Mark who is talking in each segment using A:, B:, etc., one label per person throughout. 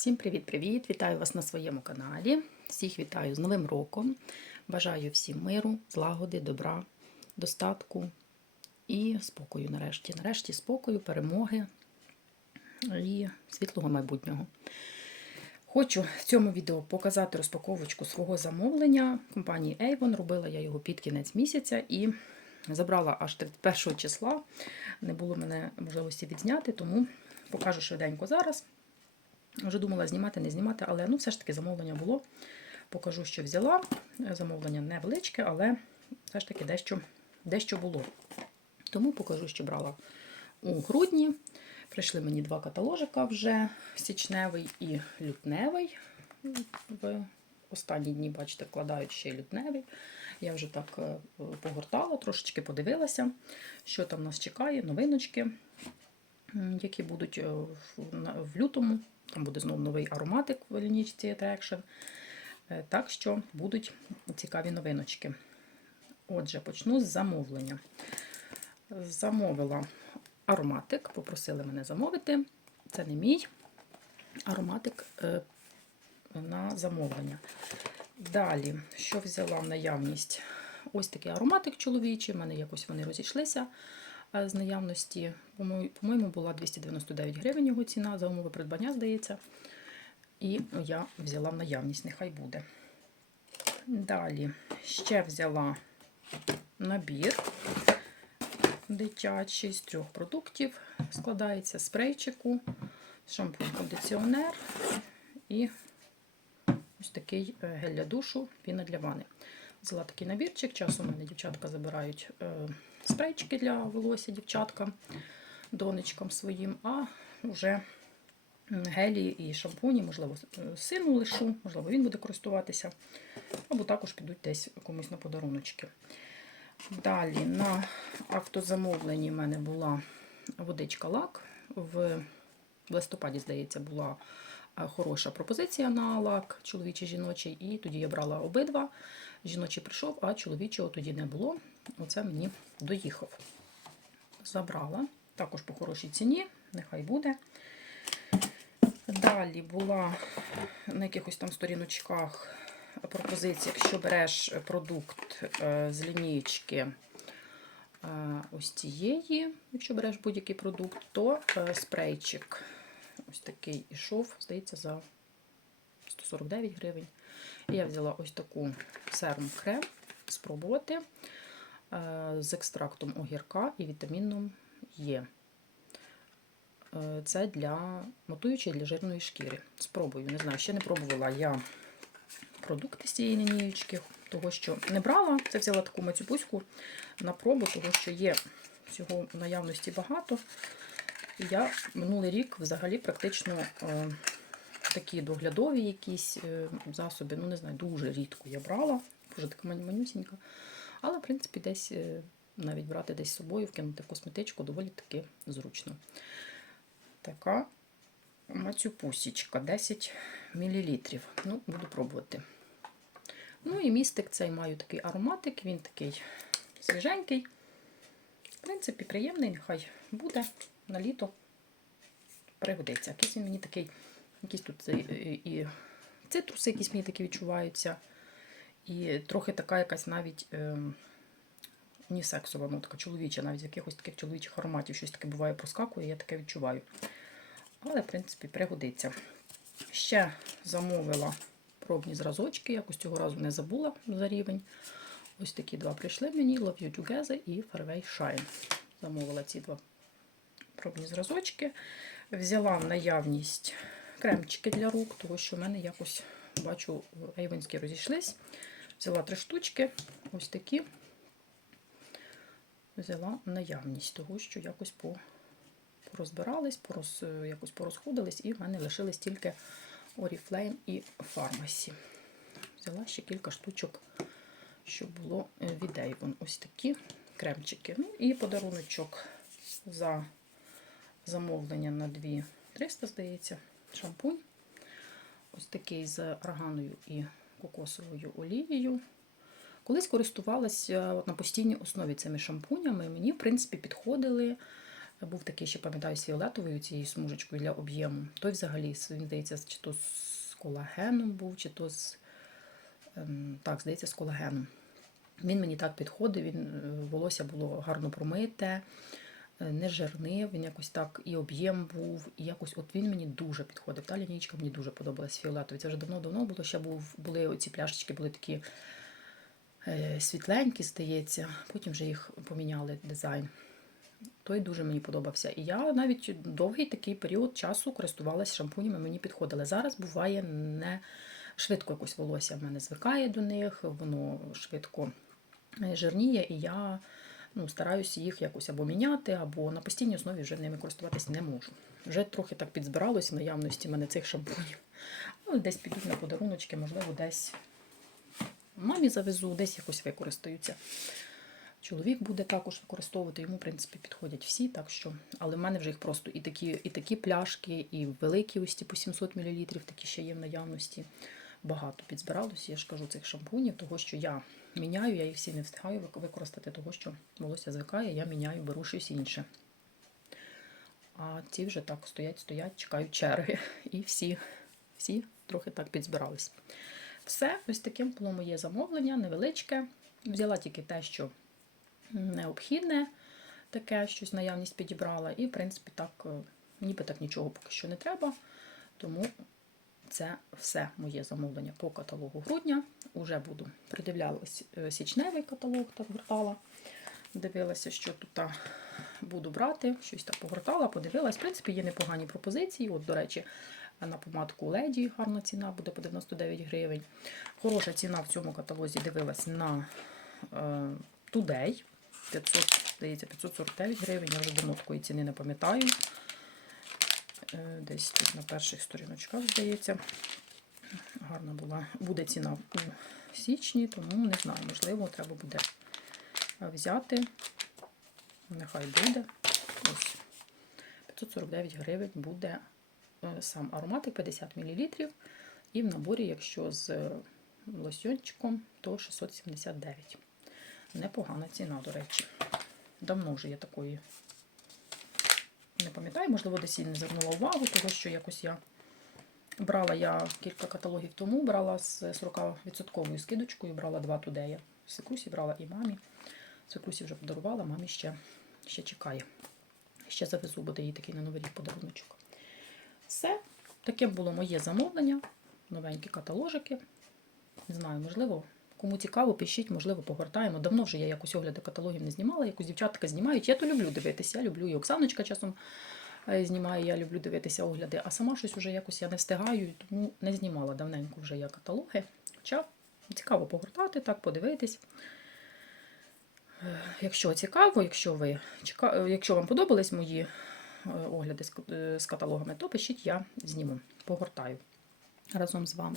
A: Всім привіт-привіт! Вітаю вас на своєму каналі. Всіх вітаю з Новим роком. Бажаю всім миру, злагоди, добра, достатку і спокою нарешті. Нарешті спокою, перемоги і світлого майбутнього. Хочу в цьому відео показати розпаковочку свого замовлення компанії Avon. Робила я його під кінець місяця і забрала аж 31 числа. Не було мене можливості відзняти, тому покажу швиденько зараз. Вже думала знімати, не знімати, але ну, все ж таки замовлення було. Покажу, що взяла. Замовлення невеличке, але все ж таки дещо, дещо було. Тому покажу, що брала у грудні. Прийшли мені два каталожика вже січневий і лютневий. В останні дні, бачите, вкладають ще й лютневий. Я вже так е, погортала, трошечки подивилася, що там нас чекає, новиночки, які будуть е, в лютому. Там буде знову новий ароматик в лінійці Attraction. Е, Так що будуть цікаві новиночки. Отже, почну з замовлення. Замовила ароматик, попросили мене замовити. Це не мій ароматик е, на замовлення. Далі, що взяла в наявність? Ось такий ароматик чоловічий, в мене якось вони розійшлися з наявності. По-моєму, була 299 гривень його ціна за умови придбання, здається. І я взяла в наявність, нехай буде. Далі ще взяла набір дитячий з трьох продуктів. Складається спрейчику, шампунь-кондиціонер і ось такий гель для душу, піна для вани. Взяла такий набірчик. Часом у мене дівчатка забирають спрейчики для волосся дівчаткам, донечкам своїм, а вже гелі і шампуні, можливо, сину лишу, можливо, він буде користуватися, або також підуть десь комусь на подаруночки. Далі на автозамовленні в мене була водичка лак. В листопаді, здається, була хороша пропозиція на лак чоловічий жіночий, і тоді я брала обидва. Жіночий прийшов, а чоловічого тоді не було. Оце мені доїхав. Забрала. Також по хорошій ціні, нехай буде. Далі була на якихось там сторіночках пропозиція, якщо береш продукт е, з лінієчки е, ось цієї, якщо береш будь-який продукт, то е, спрейчик ось такий ішов, здається, за 149 гривень. Я взяла ось таку серум крем спробувати з екстрактом огірка і вітаміном Е. Це для матуючої для жирної шкіри. Спробую, не знаю, ще не пробувала я продукти з цієї лінієчки, того, що не брала, це взяла таку мацюпуську на пробу, того, що є всього в наявності багато. І я минулий рік взагалі практично е, такі доглядові якісь е, засоби, ну не знаю, дуже рідко я брала, вже така манюсінька. Але, в принципі, десь е, навіть брати десь з собою, вкинути в косметичку доволі таки зручно. Така мацюпусічка 10 мл. Ну, буду пробувати. Ну і містик цей маю такий ароматик, він такий свіженький. В принципі, приємний, нехай буде на літо. Пригодиться. Якийсь він мені такий, якісь тут і, і цитруси, якісь мені такі відчуваються. І трохи така якась навіть е, унісексова нотка, чоловіча, навіть з якихось таких чоловічих ароматів щось таке буває, проскакує, я таке відчуваю. Але, в принципі, пригодиться. Ще замовила пробні зразочки, якось цього разу не забула за рівень. Ось такі два прийшли мені: Love You Together і Fairway Shine. Замовила ці два пробні зразочки. Взяла наявність кремчики для рук, тому що в мене якось, бачу, ейвенські розійшлись. Взяла три штучки, ось такі. Взяла наявність того, що якось по порозбирались, пороз, якось порозходились, і в мене лишились тільки Oriflame і Pharmacy. Взяла ще кілька штучок, що було від Avon. Ось такі кремчики. Ну і подаруночок за замовлення на 2300, здається, шампунь. Ось такий з арганою і кокосовою олією. Колись користувалася от на постійній основі цими шампунями. Мені, в принципі, підходили. Був такий, ще пам'ятаю, з фіолетовою цією смужечкою для об'єму. Той взагалі, він здається, чи то з колагеном був, чи то з. ем, Так, здається, з колагеном. Він мені так підходив, він, е, волосся було гарно промите, не жирнив, він якось так і об'єм був, і якось от він мені дуже підходив. Та лінійка мені дуже подобалась фіолетові. Це вже давно-давно було. Ще був, були оці пляшечки, були такі е, світленькі, здається. Потім вже їх поміняли дизайн. Той дуже мені подобався. І я навіть довгий такий період часу користувалася шампунями, мені підходили. Зараз буває не швидко якось волосся в мене звикає до них, воно швидко е, жирніє, і я ну, стараюся їх якось або міняти, або на постійній основі вже ними користуватися не можу. Вже трохи так підзбиралось наявності мене цих шампунів. Ну, десь підуть на подаруночки, можливо, десь мамі завезу, десь якось використаються. Чоловік буде також використовувати, йому, в принципі, підходять всі, так що. Але в мене вже їх просто і такі, і такі пляшки, і великі ось ті по 700 мл, такі ще є в наявності. Багато підзбиралося, я ж кажу, цих шампунів, того, що я міняю, я їх всі не встигаю використати, того, що волосся звикає, я міняю, беру щось інше. А ці вже так стоять, стоять, чекають черги. І всі, всі трохи так підзбирались. Все, ось таким було моє замовлення, невеличке. Взяла тільки те, що необхідне, таке щось наявність підібрала. І, в принципі, так, е, ніби так нічого поки що не треба. Тому це все моє замовлення по каталогу грудня. Уже буду придивлялась е, січневий каталог, так гортала. Дивилася, що тут буду брати. Щось так погортала, подивилась. В принципі, є непогані пропозиції. От, до речі, на помадку Леді гарна ціна буде по 99 гривень. Хороша ціна в цьому каталозі дивилась на е, Today. 500, здається, 549 гривень. Я вже давно такої ціни не пам'ятаю. Е, Десь тут на перших сторіночках, здається. Гарна була. Буде ціна у січні, тому не знаю, можливо, треба буде взяти. Нехай буде. Ось 549 гривень буде е, сам ароматик 50 мл. І в наборі, якщо з е, лосьончиком, то 679. Непогана ціна, до речі. Давно вже я такої не пам'ятаю, можливо, десь і не звернула увагу, тому що якось я брала я кілька каталогів тому, брала з 40% скидочкою, брала два тудея. Свекрусі брала і мамі. Свекрусі вже подарувала, мамі ще, ще чекає. Ще завезу, буде їй такий на новий рік подаруночок. Все. Таке було моє замовлення. Новенькі каталожики. Не знаю, можливо, кому цікаво, пишіть, можливо, погортаємо. Давно вже я якось огляди каталогів не знімала, якось дівчатка знімають. Я то люблю дивитися, я люблю і Оксаночка часом е, знімає, я люблю дивитися огляди, а сама щось уже якось я не встигаю, тому не знімала давненько вже я каталоги. Хоча цікаво погортати, так, подивитись. Е, Якщо цікаво, якщо ви е, якщо вам подобались мої огляди з каталогами, то пишіть, я зніму, погортаю разом з вами.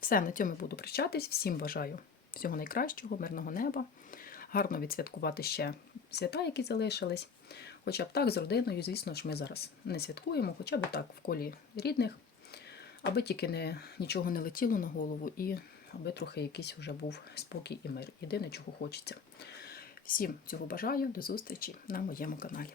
A: Все, на цьому буду прощатись. Всім бажаю всього найкращого, мирного неба. Гарно відсвяткувати ще свята, які залишились. Хоча б так, з родиною, звісно ж, ми зараз не святкуємо, хоча б так в колі рідних, аби тільки не, нічого не летіло на голову і аби трохи якийсь вже був спокій і мир. Єдине, чого хочеться. Всім цього бажаю, до зустрічі на моєму каналі.